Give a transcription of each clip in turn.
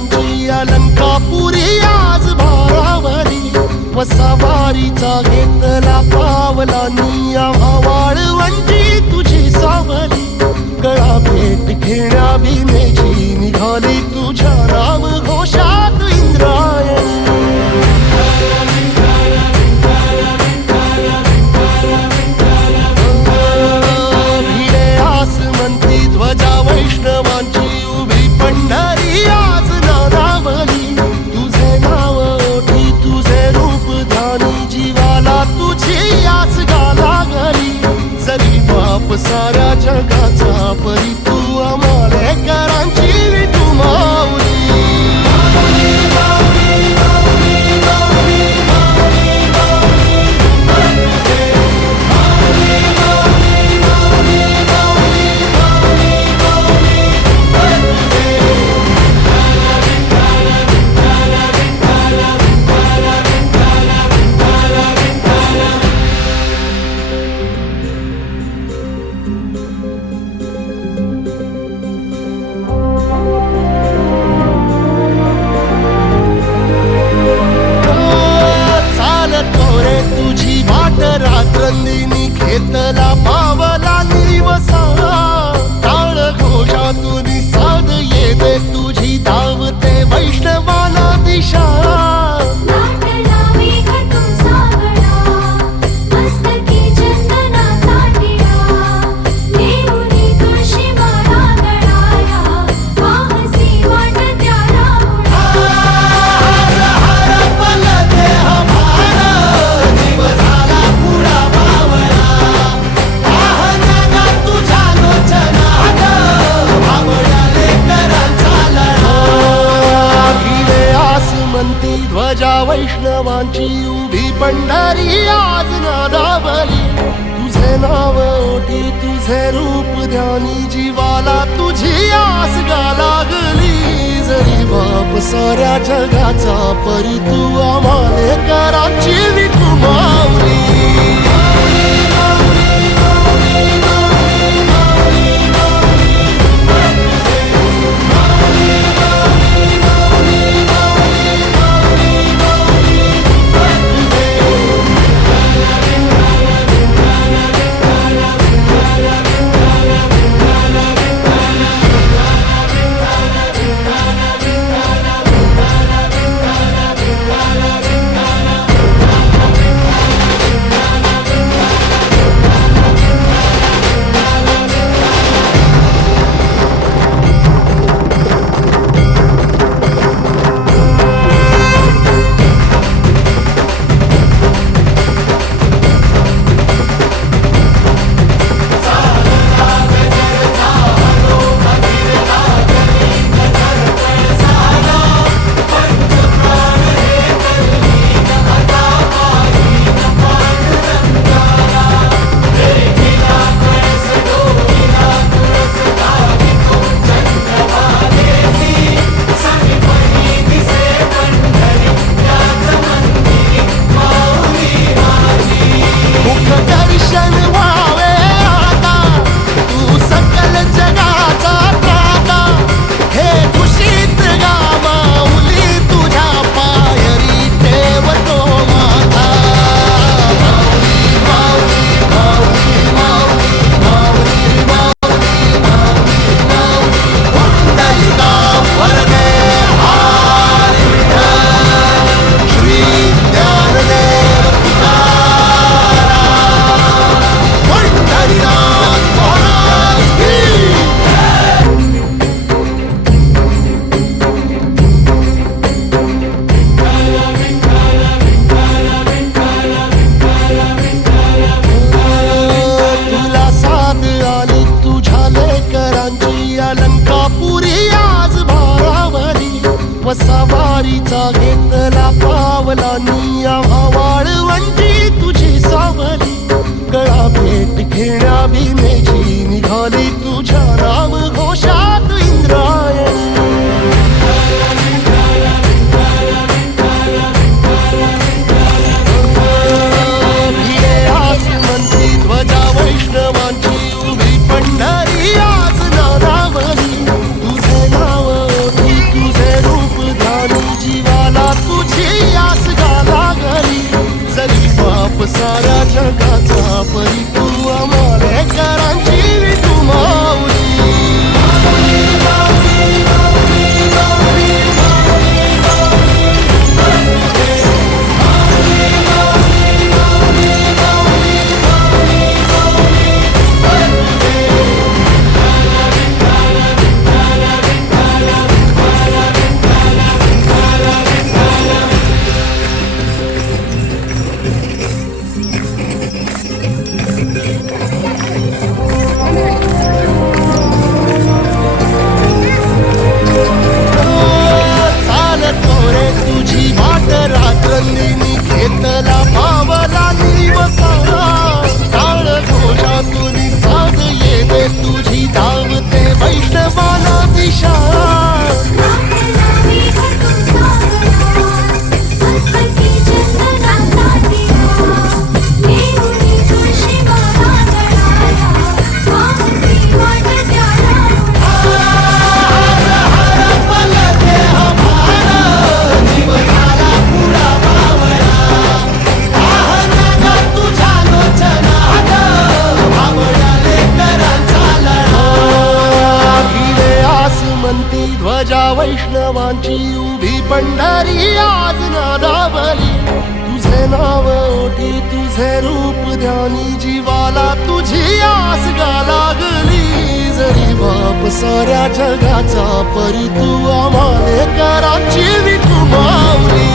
करांची अलंकापुरी आज भारावरी वसावारीचा घेतला पावला निया वाळवंटी तुझी सावली गळा भेट घेण्या भीमेची निघाली तुझ्या नाम घोषात इंद्रायणी भिडे आसमंती ध्वजा वैष्णवांची उभी पंढरी आज नादावली तुझे नाव ओठी तुझे रूप ध्यानी जीवाला तुझी आस गाला गली जरी बाप साऱ्या जगाचा परी तू आम्हाले करांची विठू माऊली रात्रंदिनी घेतला पावला निवसा टाळ घोषातून साध येते तुझी धावते वैष्णवाला दिशा ध्वजा वैष्णवांची उभी पंढरी आज नादावली तुझे नाव ओठी तुझे रूप ध्यानी जीवाला तुझी आस गा लागली जरी बाप साऱ्या जगाचा परी तू आम्हाले करांची विठू माऊली वसावारीचा घेतला पावला निया वाळवंटी तुझी सावली गळा भेट घेण्या भीमेची निघाली तुझ्या नाम घोषात इंद्रायणी भिडे आसमंती ध्वजा वैष्णवांची उभी पंढरी आज नादावली तुझे नाव ओठी तुझे रूप वैष्णवांची उभी पंढरी आज नादावली. तुझे नाव ओठी तुझे रूप ध्यानी जीवाला तुझी आस गा लागली. जरी बाप साऱ्या जगाचा परी तू आम्हाले कराची विठू माऊली.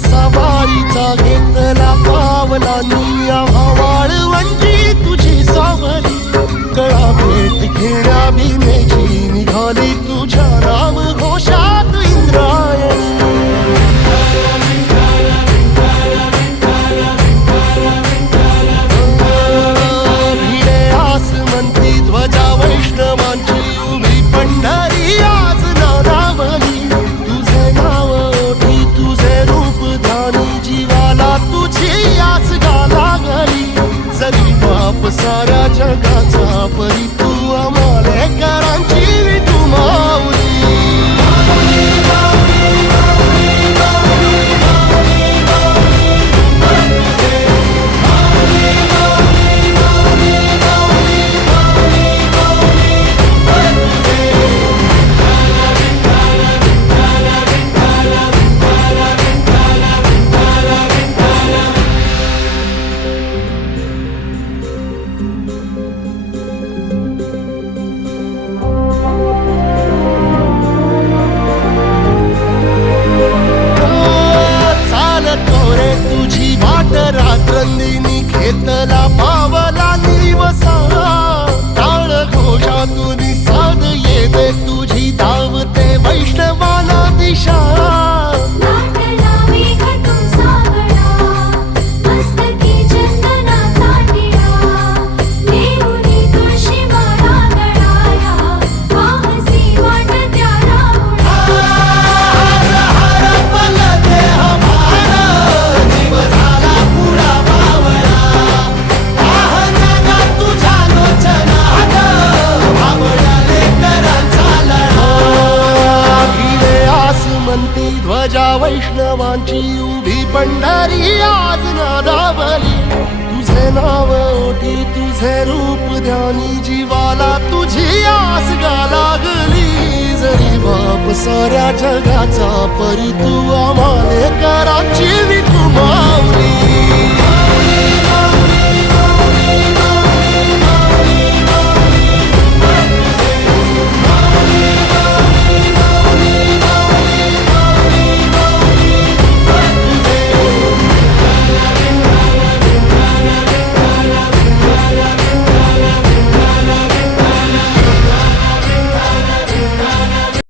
सवारीचा घेतला पावला निया वाळवंटी तुझी सावली. कळा भेट घेण्या भीमेची निघाली तुझ्या नाम घोषात इंद्रायणी. भिडे आसमंती ध्वजा वैष्णवांची उभी पंढरी आज नादावली. तुझे नाव ओठी तुझे रूप ध्यानी जीवाला तुझी आस गा लागली. जरी बाप साऱ्या जगाचा परी तू आम्हाले करांची विठू माऊली. तुझी वाट रात्रंदिनी घेतला पावला निवसा. टाळ घोषातून साध येते तुझी धावते वैष्णवाला दिशा. ध्वजा वैष्णवांची उभी पंढरी आज नादावली. तुझे नाव ओठी तुझे रूप ध्यानी जीवाला तुझी आस गा लागली. जरी बाप साऱ्या जगाचा परी तू आम्हाले करा